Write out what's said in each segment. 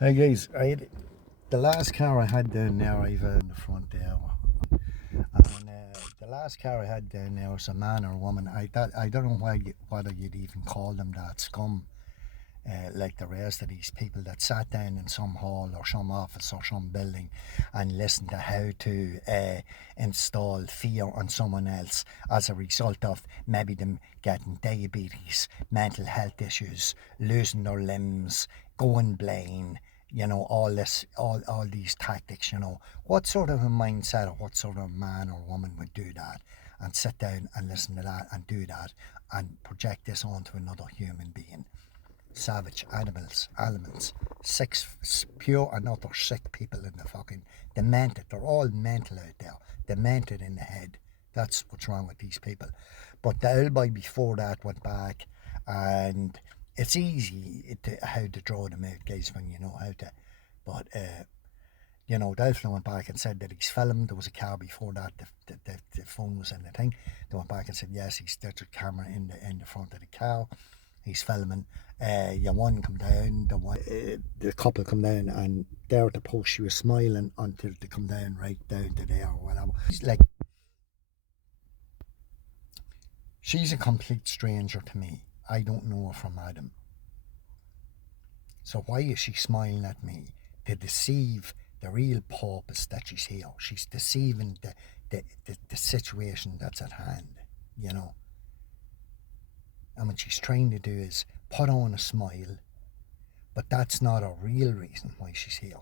Hey guys, the last car I had down there, I've in the front there, and the last car I had down there was a man or a woman. I don't know whether you'd even call them that scum, like the rest of these people that sat down in some hall or some office or some building and listened to how to install fear on someone else as a result of maybe them getting diabetes, mental health issues, losing their limbs, going blind. All these tactics. What sort of a mindset or what sort of man or woman would do that and sit down and listen to that and do that and project this onto another human being? Savage animals, sick, pure and utter sick people in the fucking demented. They're all mental out there, demented in the head. That's what's wrong with these people. But the old boy before that went back, and it's easy how to draw them out, guys, when you know how to. But Delphin went back and said that he's filmed. There was a car before that. The phone was in the thing. They went back and said yes, he's there's a camera in the front of the car. He's filming. Your one come down. The couple come down, and there at the post, she was smiling until they come down right down to there or whatever. She's like, she's a complete stranger to me. I don't know her from Adam. So why is she smiling at me? To deceive the real purpose that she's here. She's deceiving the situation that's at hand, you know. And what she's trying to do is put on a smile, but that's not a real reason why she's here.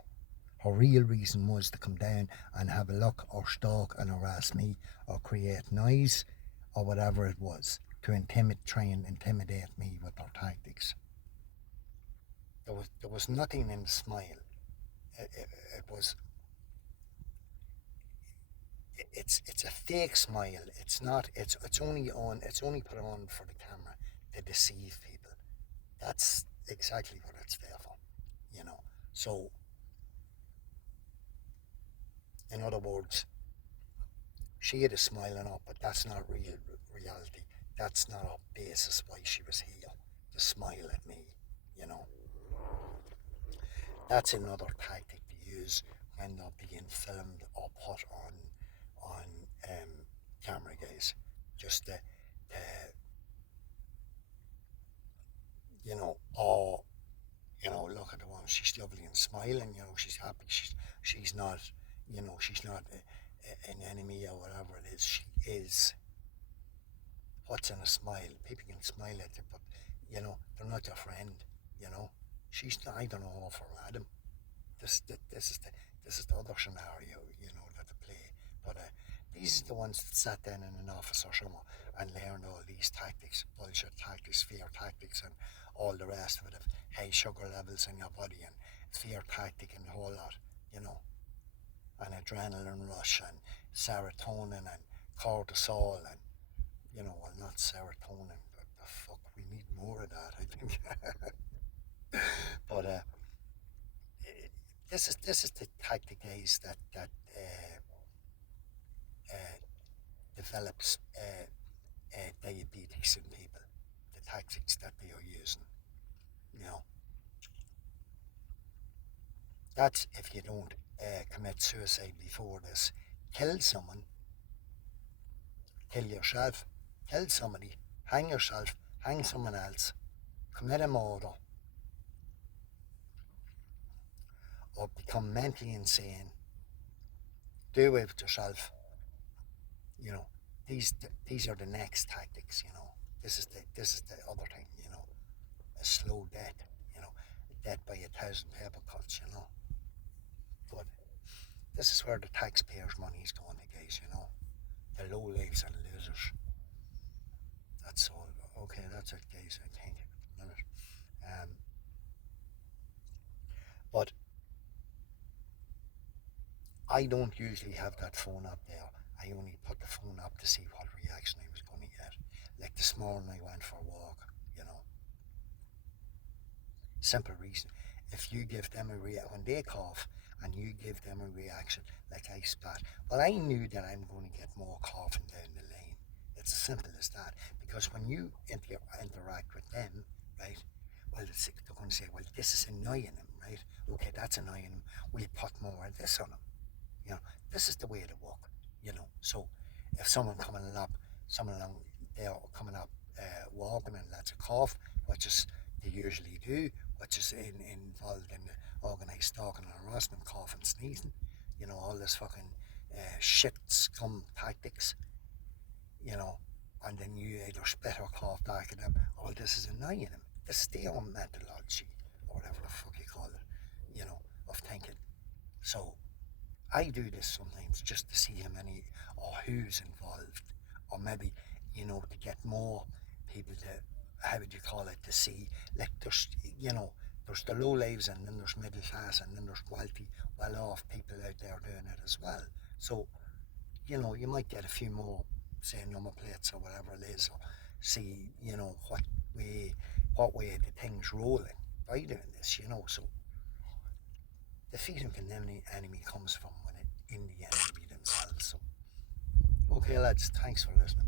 Her real reason was to come down and have a look or stalk and harass me or create noise or whatever it was to try and intimidate me with her tactics. There was nothing in the smile. It was it's a fake smile. It's not. It's only on. It's only put on for the camera to deceive people. That's exactly what it's there for. You know. So in other words, she had a smiling up, but that's not real reality. That's not a basis why she was here to smile at me. You know. That's another tactic to use when they're being filmed or put on camera, guys. Just to or look at the one. She's lovely and smiling. She's happy. She's not. She's not an enemy or whatever it is. She is. What's in a smile? People can smile at you, but they're not your friend. You know, she's not. I don't know her from Adam. This is the other scenario. That they play. But these are the ones that sat down in an office or somewhere and learned all these tactics, bullshit tactics, fear tactics, and all the rest of it. Of high sugar levels in your body and fear tactic and the whole lot. You know, and adrenaline rush and serotonin and cortisol and well, not serotonin, but the fuck, we need more of that, I think. But this is the tactic, guys, that uh, develops diabetes in people. The tactics that they are using, you know, that's if you don't commit suicide before this. Kill someone, kill yourself, kill somebody, hang yourself, hang someone else, commit a murder, or become mentally insane, do away with yourself. You know, these are the next tactics. This is the other thing. A slow death. Death by 1,000 paper cuts. But this is where the taxpayers' money is going, guys. The low lives and losers. That's all. Okay, that's it, guys. I think. Um, but I don't usually have that phone up there. I only put the phone up to see what reaction I was going to get. Like this morning, I went for a walk. You know, Simple reason. If you give them a reaction, when they cough and you give them a reaction, like I spat, well, I knew that I'm going to get more coughing down the lane. It's as simple as that. Because when you interact with them, right, well, they're going to say, well, this is annoying them, right? Okay, that's annoying him. Will you put more of this on him? You know, this is the way to walk. You know, so if someone along there coming up, walking and that's a cough, which is they usually do, which is involved in the organised stalking and harassment, coughing, sneezing, you know, all this fucking shit scum tactics, you know, and then you either spit or cough back at them. Oh, this is annoying him. This is their own methodology, or whatever the fuck you call it, you know, of thinking. So I do this sometimes just to see how many or who's involved, or maybe, you know, to get more people to, how would you call it, to see, like, there's, you know, there's the low lives and then there's middle class and then there's wealthy, well off people out there doing it as well. So, you know, you might get a few more, say, number plates or whatever it is, or see, you know, way, what way the thing's rolling by doing this, you know. So the feeding from the enemy comes from when it in the enemy themselves. So, okay, lads, thanks for listening.